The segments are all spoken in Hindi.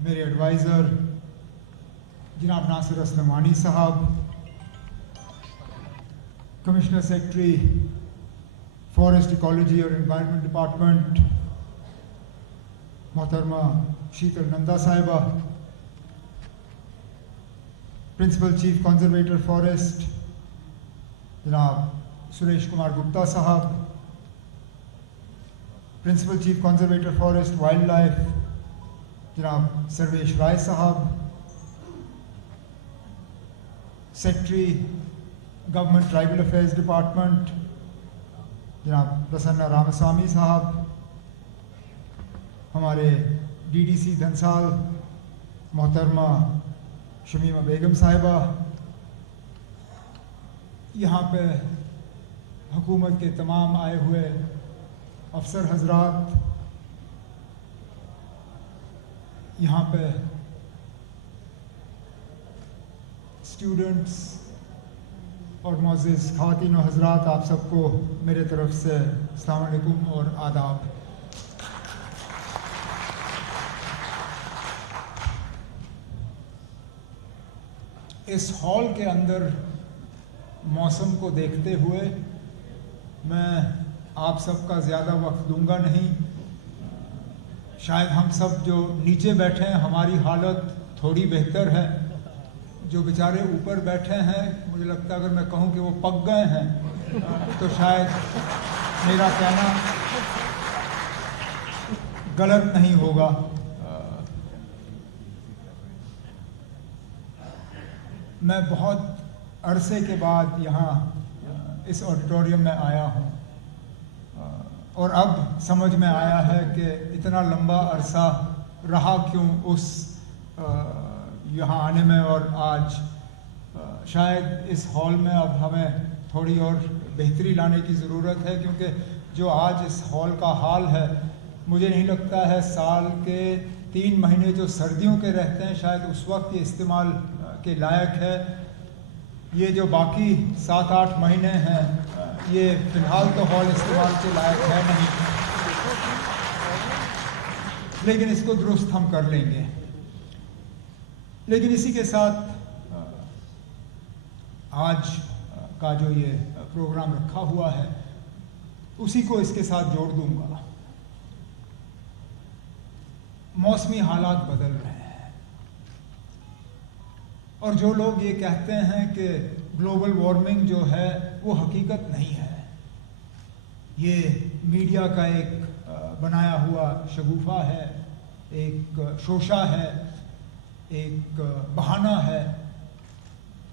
मेरे एडवाइज़र जनाब नासिर असलमानी साहब, कमिश्नर सेक्रेटरी फॉरेस्ट इकोलॉजी और एनवायरनमेंट डिपार्टमेंट मोहतरमा शीतल नंदा साहिबा, प्रिंसिपल चीफ कंजर्वेटर फॉरेस्ट जनाब सुरेश कुमार गुप्ता साहब, principal chief conservator forest wildlife जनाब सर्वेश राय साहब, secretary government tribal affairs department जनाब प्रसन्ना रामस्वामी साहब, हमारे डीडीसी धनसाल मोहतरमा शमीमा बेगम साहिबा, यहाँ पे हुकूमत के तमाम आए हुए अफसर हजरात, यहाँ पे स्टूडेंट्स और मोअज़्ज़िज़ ख़वातीन और हज़रात, आप सबको मेरे तरफ से अस्सलाम वालेकुम और आदाब। इस हॉल के अंदर मौसम को देखते हुए मैं आप सबका ज़्यादा वक्त दूंगा नहीं। शायद हम सब जो नीचे बैठे हैं हमारी हालत थोड़ी बेहतर है, जो बेचारे ऊपर बैठे हैं मुझे लगता है अगर मैं कहूं कि वो पक गए हैं तो शायद मेरा कहना गलत नहीं होगा। मैं बहुत अरसे के बाद यहाँ इस ऑडिटोरियम में आया हूँ और अब समझ में आया है कि इतना लंबा अरसा रहा क्यों उस यहाँ आने में, और आज शायद इस हॉल में अब हमें थोड़ी और बेहतरी लाने की ज़रूरत है, क्योंकि जो आज इस हॉल का हाल है मुझे नहीं लगता है साल के 3 महीने जो सर्दियों के रहते हैं शायद उस वक्त ये इस्तेमाल के लायक है। ये जो बाकी 7-8 महीने हैं ये फ़िलहाल तो हॉल इस्तेमाल के लायक है नहीं, लेकिन इसको दुरुस्त हम कर लेंगे। लेकिन इसी के साथ आज का जो ये प्रोग्राम रखा हुआ है उसी को इसके साथ जोड़ दूंगा। मौसमी हालात बदल रहे हैं और जो लोग ये कहते हैं कि ग्लोबल वार्मिंग जो है वो हकीकत नहीं है, ये मीडिया का एक बनाया हुआ शगुफा है, एक शोशा है, एक बहाना है।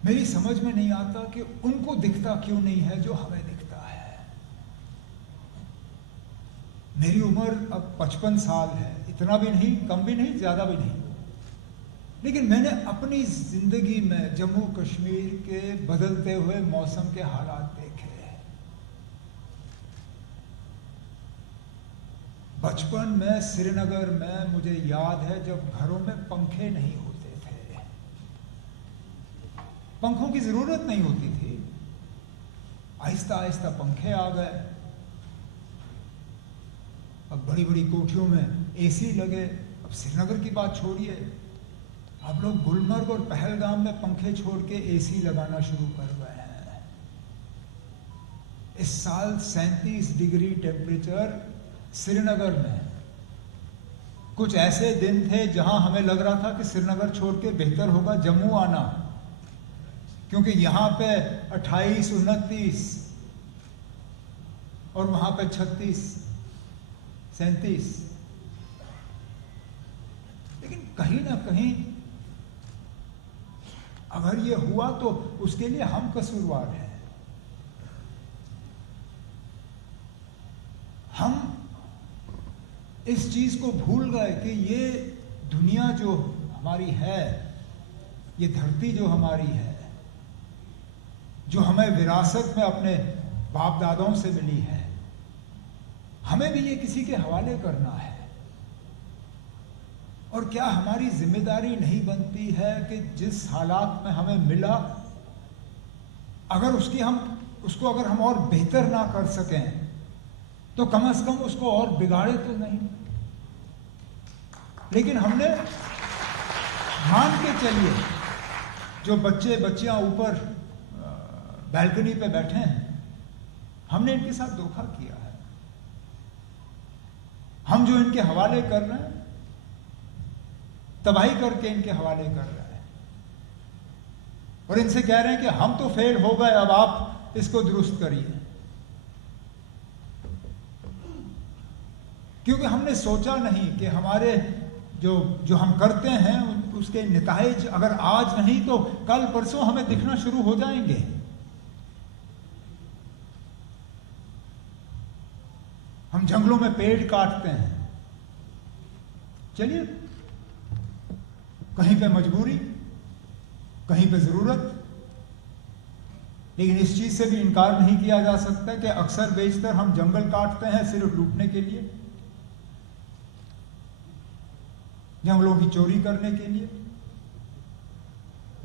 मेरी समझ में नहीं आता कि उनको दिखता क्यों नहीं है जो हमें दिखता है। मेरी उम्र अब 55 साल है, इतना भी नहीं, कम भी नहीं, ज़्यादा भी नहीं, लेकिन मैंने अपनी ज़िंदगी में जम्मू कश्मीर के बदलते हुए मौसम के हालात देखे हैं। बचपन में श्रीनगर में मुझे याद है जब घरों में पंखे नहीं होते थे, पंखों की ज़रूरत नहीं होती थी, आहिस्ता आहिस्ता पंखे आ गए। अब बड़ी बड़ी कोठियों में एसी लगे। अब श्रीनगर की बात छोड़िए, अब लोग गुलमर्ग और पहलगाम में पंखे छोड़ के एसी लगाना शुरू कर गए हैं। इस साल 37 डिग्री टेम्परेचर श्रीनगर में। कुछ ऐसे दिन थे जहां हमें लग रहा था कि श्रीनगर छोड़ के बेहतर होगा जम्मू आना, क्योंकि यहाँ पे 28, 29 और वहां पे 36, 37। लेकिन कहीं ना कहीं अगर ये हुआ तो उसके लिए हम कसूरवार हैं। हम इस चीज को भूल गए कि ये दुनिया जो हमारी है, ये धरती जो हमारी है, जो हमें विरासत में अपने बाप दादाओं से मिली है, हमें भी ये किसी के हवाले करना है। और क्या हमारी जिम्मेदारी नहीं बनती है कि जिस हालात में हमें मिला, अगर उसको अगर हम और बेहतर ना कर सकें तो कम से कम उसको और बिगाड़े तो नहीं। लेकिन हमने मान के चलिए जो बच्चे बच्चियां ऊपर बैल्कनी पे बैठे हैं, हमने इनके साथ धोखा किया है। हम जो इनके हवाले कर रहे हैं, तबाही करके इनके हवाले कर रहे हैं, और इनसे कह रहे हैं कि हम तो फेल हो गए, अब आप इसको दुरुस्त करिए। क्योंकि हमने सोचा नहीं कि हमारे जो हम करते हैं उसके नताइज अगर आज नहीं तो कल परसों हमें दिखना शुरू हो जाएंगे। हम जंगलों में पेड़ काटते हैं, चलिए कहीं पे मजबूरी, कहीं पे जरूरत, लेकिन इस चीज से भी इनकार नहीं किया जा सकता कि अक्सर बेशतर हम जंगल काटते हैं सिर्फ लूटने के लिए, जंगलों की चोरी करने के लिए,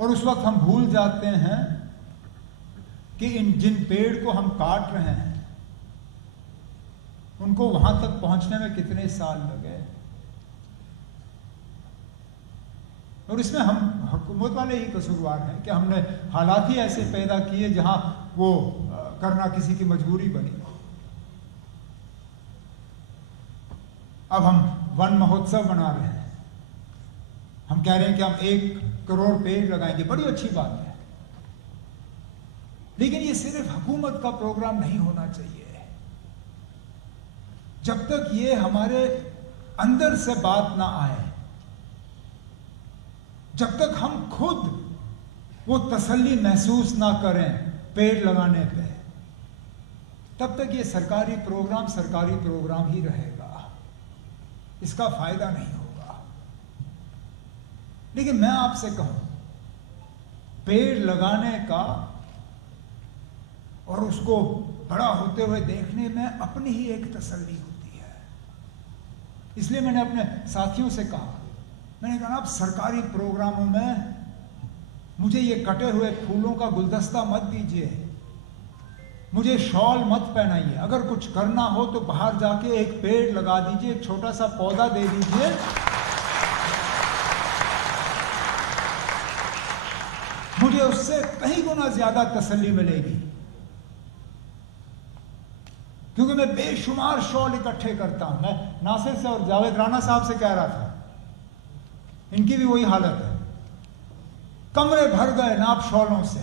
और उस वक्त हम भूल जाते हैं कि जिन पेड़ को हम काट रहे हैं उनको वहां तक पहुंचने में कितने साल लगे। और इसमें हम हुकूमत वाले ही कसूरवार हैं कि हमने हालात ही ऐसे पैदा किए जहां वो करना किसी की मजबूरी बनी। अब हम वन महोत्सव बना रहे हैं, हम कह रहे हैं कि हम 1 करोड़ पेड़ लगाएंगे, बड़ी अच्छी बात है, लेकिन ये सिर्फ हुकूमत का प्रोग्राम नहीं होना चाहिए। जब तक ये हमारे अंदर से बात ना आए, जब तक हम खुद वो तसल्ली महसूस ना करें पेड़ लगाने पे, तब तक ये सरकारी प्रोग्राम ही रहेगा, इसका फायदा नहीं होगा। लेकिन मैं आपसे कहूं, पेड़ लगाने का और उसको बड़ा होते हुए देखने में अपनी ही एक तसल्ली होती है। इसलिए मैंने अपने साथियों से कहा, मैंने कहा आप सरकारी प्रोग्रामों में मुझे ये कटे हुए फूलों का गुलदस्ता मत दीजिए, मुझे शॉल मत पहनाइए, अगर कुछ करना हो तो बाहर जाके एक पेड़ लगा दीजिए, एक छोटा सा पौधा दे दीजिए, मुझे उससे कहीं गुना ज्यादा तसल्ली मिलेगी। क्योंकि मैं बेशुमार शॉल इकट्ठे करता हूं। मैं नासिर से और जावेद राना साहब से कह रहा था, इनकी भी वही हालत है, कमरे भर गए नाप शॉलों से।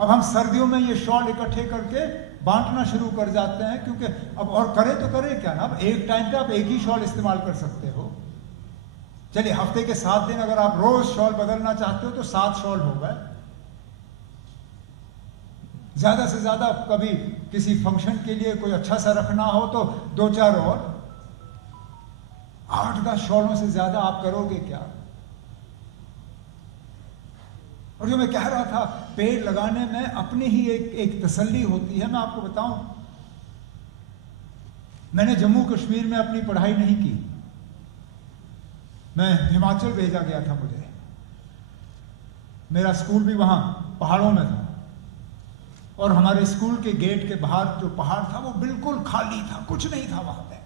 अब हम सर्दियों में ये शॉल इकट्ठे करके बांटना शुरू कर जाते हैं, क्योंकि अब और करे तो करे क्या ना, अब एक टाइम पे आप एक ही शॉल इस्तेमाल कर सकते हो। चलिए हफ्ते के 7 दिन अगर आप रोज शॉल बदलना चाहते हो तो 7 शॉल हो गए, ज्यादा से ज्यादा कभी किसी फंक्शन के लिए कोई अच्छा सा रखना हो तो 2-4 और, 8-10 शॉलों से ज्यादा आप करोगे क्या। और जो मैं कह रहा था, पेड़ लगाने में अपनी ही एक तसल्ली होती है। मैं आपको बताऊं, मैंने जम्मू कश्मीर में अपनी पढ़ाई नहीं की, मैं हिमाचल भेजा गया था मुझे, मेरा स्कूल भी वहां पहाड़ों में था, और हमारे स्कूल के गेट के बाहर जो पहाड़ था वो बिल्कुल खाली था, कुछ नहीं था वहां पे,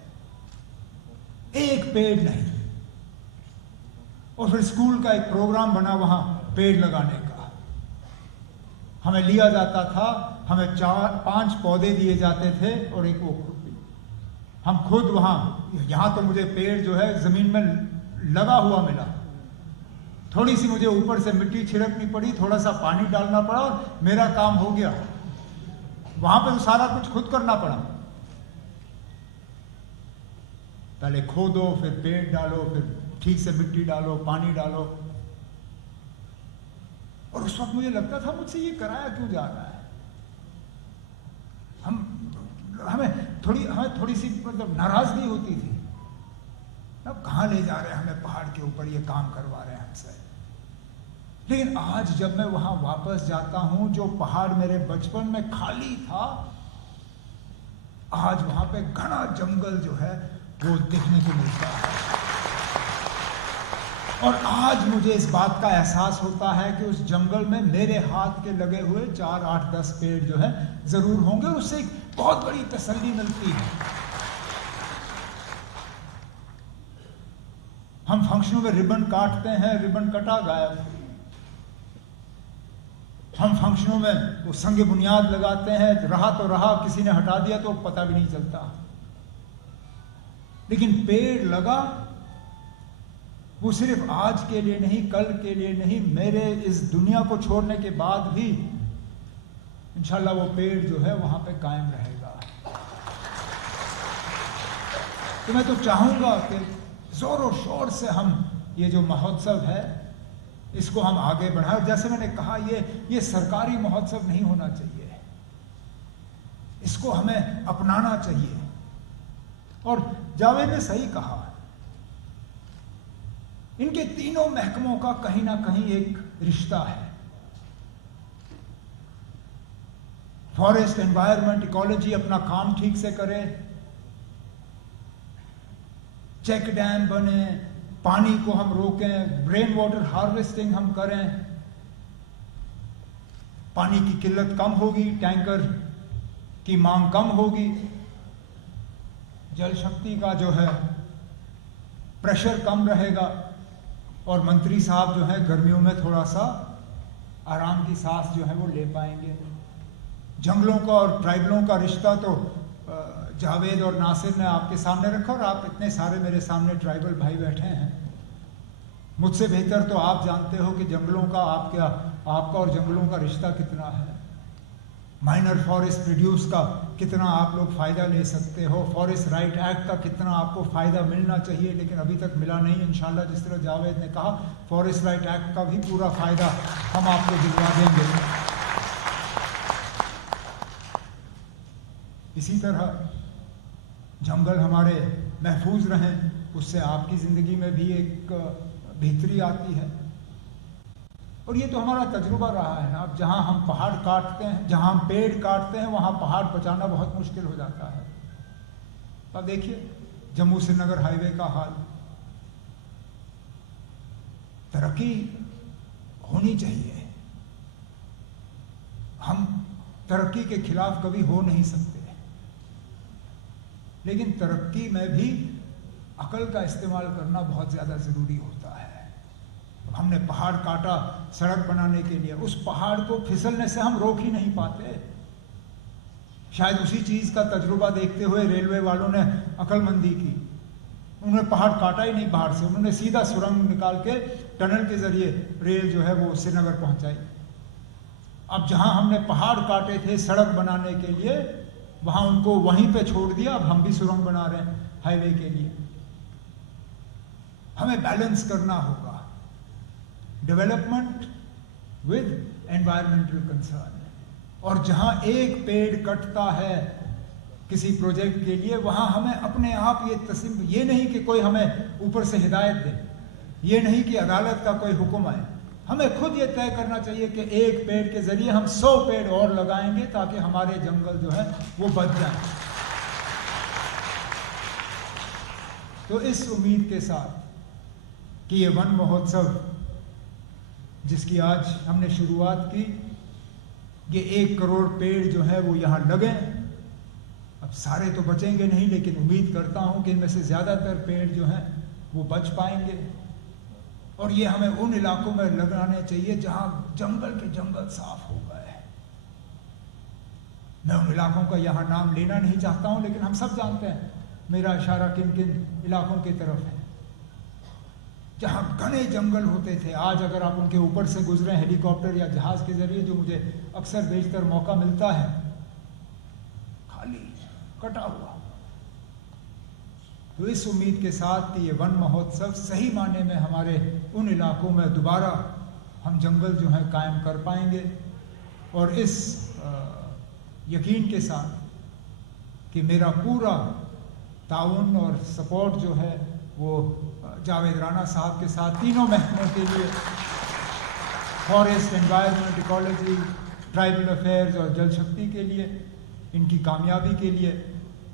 एक पेड़ नहीं। और फिर स्कूल का एक प्रोग्राम बना वहां पेड़ लगाने का, हमें लिया जाता था, हमें 4-5 पौधे दिए जाते थे और एक वो खुरपी। हम खुद वहां, यहां तो मुझे पेड़ जो है जमीन में लगा हुआ मिला, थोड़ी सी मुझे ऊपर से मिट्टी छिड़कनी पड़ी, थोड़ा सा पानी डालना पड़ा और मेरा काम हो गया। वहां पे तो सारा कुछ खुद करना पड़ा, पहले खोदो, फिर पेड़ डालो, फिर ठीक से मिट्टी डालो, पानी डालो। और उस वक्त मुझे लगता था मुझसे ये कराया क्यों जा रहा है। हमें थोड़ी सी मतलब नाराजगी होती थी, अब कहाँ ले जा रहे हैं हमें, पहाड़ के ऊपर ये काम करवा रहे हैं हमसे। लेकिन आज जब मैं वहां वापस जाता हूं, जो पहाड़ मेरे बचपन में खाली था, आज वहां पे घना जंगल जो है वो देखने को मिलता है। और आज मुझे इस बात का एहसास होता है कि उस जंगल में मेरे हाथ के लगे हुए 4, 8, 10 पेड़ जो है जरूर होंगे, उससे एक बहुत बड़ी तसल्ली मिलती है। हम फंक्शनों में रिबन काटते हैं, रिबन कटा गायब। हम फंक्शनों में वो संग बुनियाद लगाते हैं, रहा तो रहा, किसी ने हटा दिया तो पता भी नहीं चलता। लेकिन पेड़ लगा वो सिर्फ आज के लिए नहीं, कल के लिए नहीं, मेरे इस दुनिया को छोड़ने के बाद भी इंशाल्लाह वो पेड़ जो है वहां पे कायम रहेगा। तो मैं तो चाहूंगा कि जोरों शोर से हम ये जो महोत्सव है इसको हम आगे बढ़ाएं। जैसे मैंने कहा, ये सरकारी महोत्सव नहीं होना चाहिए, इसको हमें अपनाना चाहिए। और जावेद ने सही कहा, इनके तीनों महकमों का कहीं ना कहीं एक रिश्ता है। फॉरेस्ट, एनवायरनमेंट, इकोलॉजी अपना काम ठीक से करे, चेक डैम बने, पानी को हम रोकें, रेन वाटर हार्वेस्टिंग हम करें, पानी की किल्लत कम होगी, टैंकर की मांग कम होगी, जल शक्ति का जो है प्रेशर कम रहेगा, और मंत्री साहब जो है गर्मियों में थोड़ा सा आराम की सांस जो है वो ले पाएंगे। जंगलों का और ट्राइबलों का रिश्ता तो जावेद और नासिर ने आपके सामने रखा, और आप इतने सारे मेरे सामने ट्राइबल भाई बैठे हैं। मुझसे बेहतर तो आप जानते हो कि जंगलों का आपका और जंगलों का रिश्ता कितना है। माइनर फॉरेस्ट प्रोड्यूस का कितना आप लोग फ़ायदा ले सकते हो, फॉरेस्ट राइट एक्ट का कितना आपको फ़ायदा मिलना चाहिए, लेकिन अभी तक मिला नहीं। इंशाल्लाह जिस तरह जावेद ने कहा, फॉरेस्ट राइट एक्ट का भी पूरा फ़ायदा हम आपको दिलवा देंगे। इसी तरह जंगल हमारे महफूज रहें, उससे आपकी ज़िंदगी में भी एक बेहतरी आती है। और ये तो हमारा तजुर्बा रहा है। अब जहाँ हम पहाड़ काटते हैं, जहाँ हम पेड़ काटते हैं, वहाँ पहाड़ बचाना बहुत मुश्किल हो जाता है। अब देखिए जम्मू श्रीनगर हाईवे का हाल। तरक्की होनी चाहिए, हम तरक्की के खिलाफ कभी हो नहीं सकते, लेकिन तरक्की में भी अकल का इस्तेमाल करना बहुत ज़्यादा ज़रूरी होता है। हमने पहाड़ काटा सड़क बनाने के लिए, उस पहाड़ को फिसलने से हम रोक ही नहीं पाते। शायद उसी चीज़ का तजुर्बा देखते हुए रेलवे वालों ने अक्लमंदी की, उन्होंने पहाड़ काटा ही नहीं बाहर से, उन्होंने सीधा सुरंग निकाल के टनल के ज़रिए रेल जो है वो श्रीनगर पहुंचाई। अब जहां हमने पहाड़ काटे थे सड़क बनाने के लिए, वहां उनको वहीं पे छोड़ दिया। अब हम भी सुरंग बना रहे हैं हाईवे के लिए। हमें बैलेंस करना होगा डेवलपमेंट विद एनवायरमेंटल कंसर्न। और जहां एक पेड़ कटता है किसी प्रोजेक्ट के लिए, वहां हमें अपने आप ये तस्लीम, ये नहीं कि कोई हमें ऊपर से हिदायत दे, ये नहीं कि अदालत का कोई हुक्म आए, हमें खुद ये तय करना चाहिए कि एक पेड़ के जरिए हम 100 पेड़ और लगाएंगे ताकि हमारे जंगल जो है वो बच जाए। तो इस उम्मीद के साथ कि ये वन महोत्सव जिसकी आज हमने शुरुआत की, ये 1 करोड़ पेड़ जो है वो यहाँ लगे। अब सारे तो बचेंगे नहीं, लेकिन उम्मीद करता हूँ कि इनमें से ज़्यादातर पेड़ जो हैं वो बच पाएंगे। और ये हमें उन इलाकों में लगाने चाहिए जहाँ जंगल के जंगल साफ हो गए। मैं उन इलाकों का यहाँ नाम लेना नहीं चाहता हूँ, लेकिन हम सब जानते हैं मेरा इशारा किन किन इलाकों की तरफ है जहाँ घने जंगल होते थे। आज अगर आप उनके ऊपर से गुजरे हेलीकॉप्टर या जहाज के जरिए, जो मुझे अक्सर बेशतर मौका मिलता है, खाली कटा हुआ। तो इस उम्मीद के साथ कि ये वन महोत्सव सही मायने में हमारे उन इलाकों में दोबारा हम जंगल जो है कायम कर पाएंगे, और इस यकीन के साथ कि मेरा पूरा ताउन और सपोर्ट जो है वो जावेद राणा साहब के साथ तीनों महकमों के लिए, forest, environment, ecology, tribal affairs और जल शक्ति के लिए, इनकी कामयाबी के लिए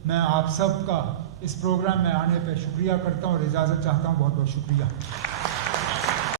मैं आप सब का इस प्रोग्राम में आने पर शुक्रिया करता हूँ और इजाज़त चाहता हूँ। बहुत बहुत शुक्रिया।